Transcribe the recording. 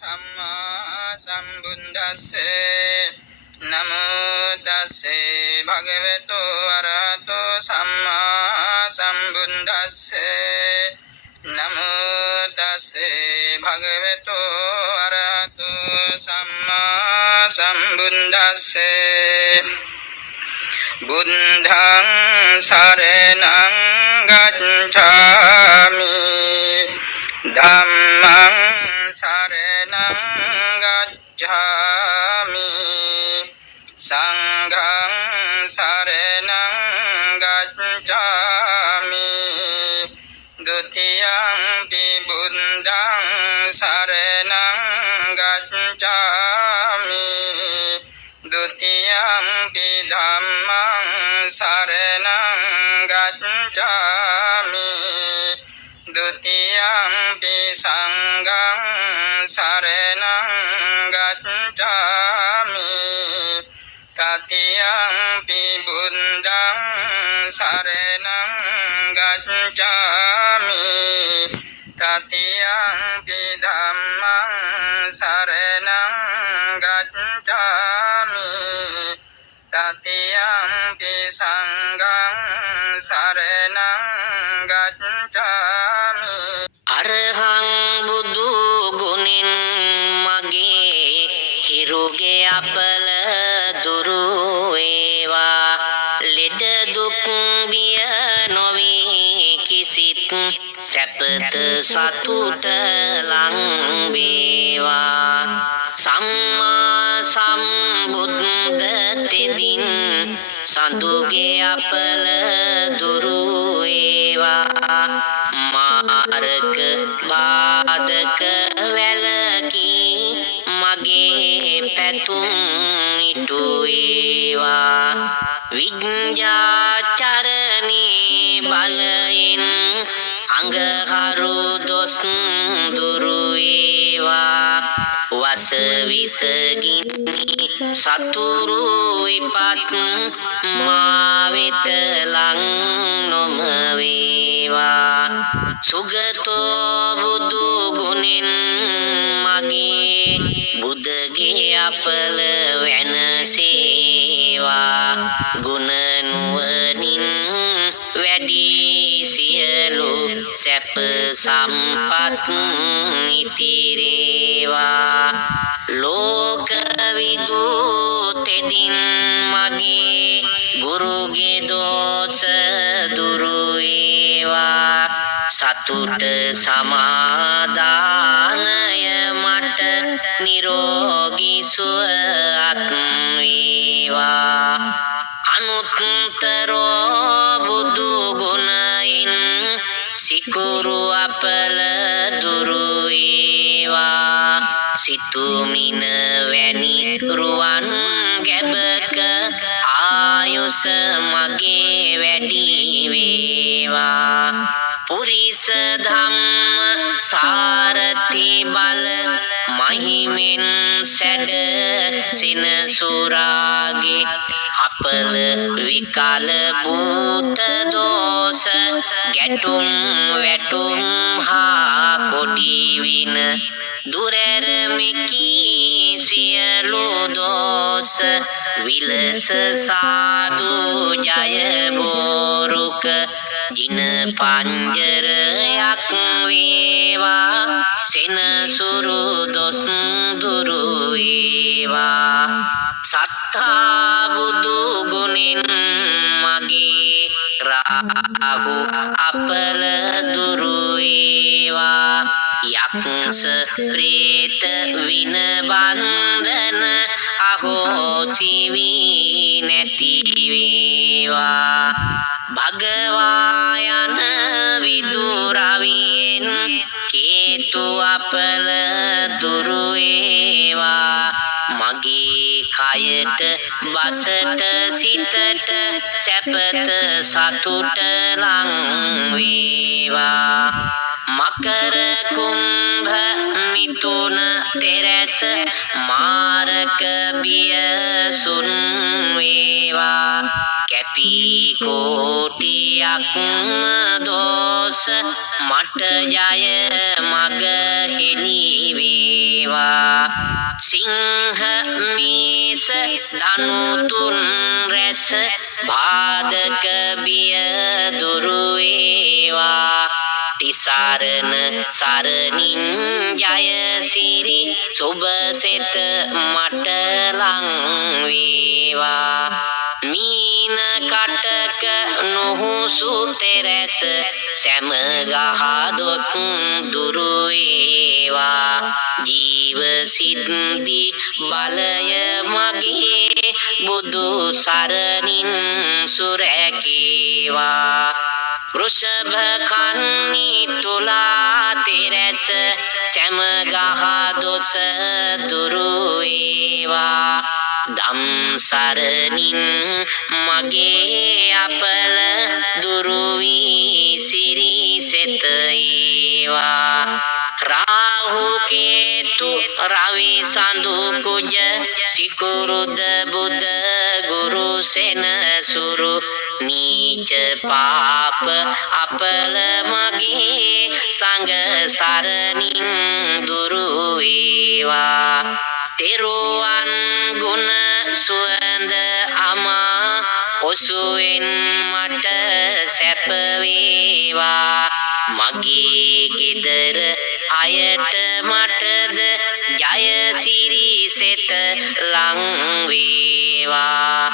සම්මා සම්බුද්දස්සේ නමෝ තස්සේ භගවතු අරහතෝ සම්මා සම්බුද්දස්සේ නමෝ තස්සේ භගවතු අරහතෝ සම්මා සම්බුද්දස්සේ බුද්ධං සරණං ගච්ඡාමි ධම්මං සරණං ගච්ඡාමි සංඝං සරණං ගච්ඡාමි ဒုတိယံ පි බුද්ධං සරණං ගච්ඡාමි ဒုတိယံ පි ධම්මං සරණං ගච්ඡාමි ဒုတိယံ පි සංඝං සරණං ගච්ඡාමි တတိယံ පි බුද්ධං සරණං ගච්ඡාමි တတိယံ පි ධම්මං සරණං ගච්ඡාමි တတိယံ පි සංඝං සරණං ගච්ඡාමි අරහං බුදු ගුණින් මගේ හිරුගේ අපල දුරු වේවා ලෙඩ දුක් බිය නොවී කිසිත් සැපත සතුට ලං වේවා සම්මා සම්බුද්ධ තෙදින් සඳුගේ අපල දුරු වේවා මාරක බාධක වැළකී මගේ පැතුම් ඉටු වේවා විඤ්ඤාචරණී බලයෙන් අඟහරු දොස් දුරු වේවා වස විසගිනි සතුරු විපත් මා වෙත ලං නොම වේවා සුගතෝ බුදු ගුණින් මගේ බුදගේ අපල වෙනසේවා ගුණ නුවණින් වැඩි සියලු සැප සම්පත් ඉතිරේවා ලෝක විදු තෙදින් මගේ ගුරුගේ දෝෂ දුරු වේවා සතුට සමාදානය මට නිරෝගී සුවයක් වේවා අනුත්තරෝ බුදු ගුණයින් සිකුරු අපල දුරු වේවා සිතුමින වැනි රුවන් ගැබක ආයුෂ මගේ වැඩි වේවා පුරිස ධම්ම සාරති බල මහිමෙන් සැඩ සිනසුරාගේ අපල විකල භූත දෝෂ ගැටුම් වැටුම් හා කොඩි වින දුරැරමිකී සියලු දෝෂ විලස සාදු ජය බෝරුක ජින පංජරයක් වේවා සෙනසුරු දොස් දුරු වේවා සත්තා බුදු ගුණින් මගේ රාහු අපල දුරු වේවා යක්ෂ ප්‍රේත වින බන්ධන අහෝසි වී නැති වේවා භගවා යන විදුරවියෙන් කේතු අපල දුරු වේවා මගේ කයට බසට සිතට සැපත සතුට ලං වේවා මකර කුම්භ මිථුන තෙරස මාරක බිය සුන් වේවා කැපී කෝටියක් දෝෂ මට ජය මග හෙළි වේවා සිංහ මීස ධනුතුන් රැස බාධක බිය දුරු වේවා තිසරණ සරණින් ජය සිරි සුබ සෙත මට ලං වේවා මීන කටක නොහුසු තෙරැස සැම ගහ දොස් දුරු වේවා ජීව සිද්ධි බලය මගේ බුදු සරණින් සුරැකේවා වෘෂභ කන්නි තුලා තෙරැස සැම ගහ දොස දුරු වේවා දම් සරණින් මගේ අපල දුරු වී සිරි සෙත ඒවා රාහු කේතු රවි සඳු කුජ සිකුරුද බුද ගුරු සෙනසුරු නීච පාප අපල මගේ සංඝ සරණින් දුරු වේවා තෙරුවන් ගුණ සුවඳ අමා ඔසුවෙන් මට සැප වේවා මගේ ගෙදර අයට මටද ජය සිරි සෙත ලං වේවා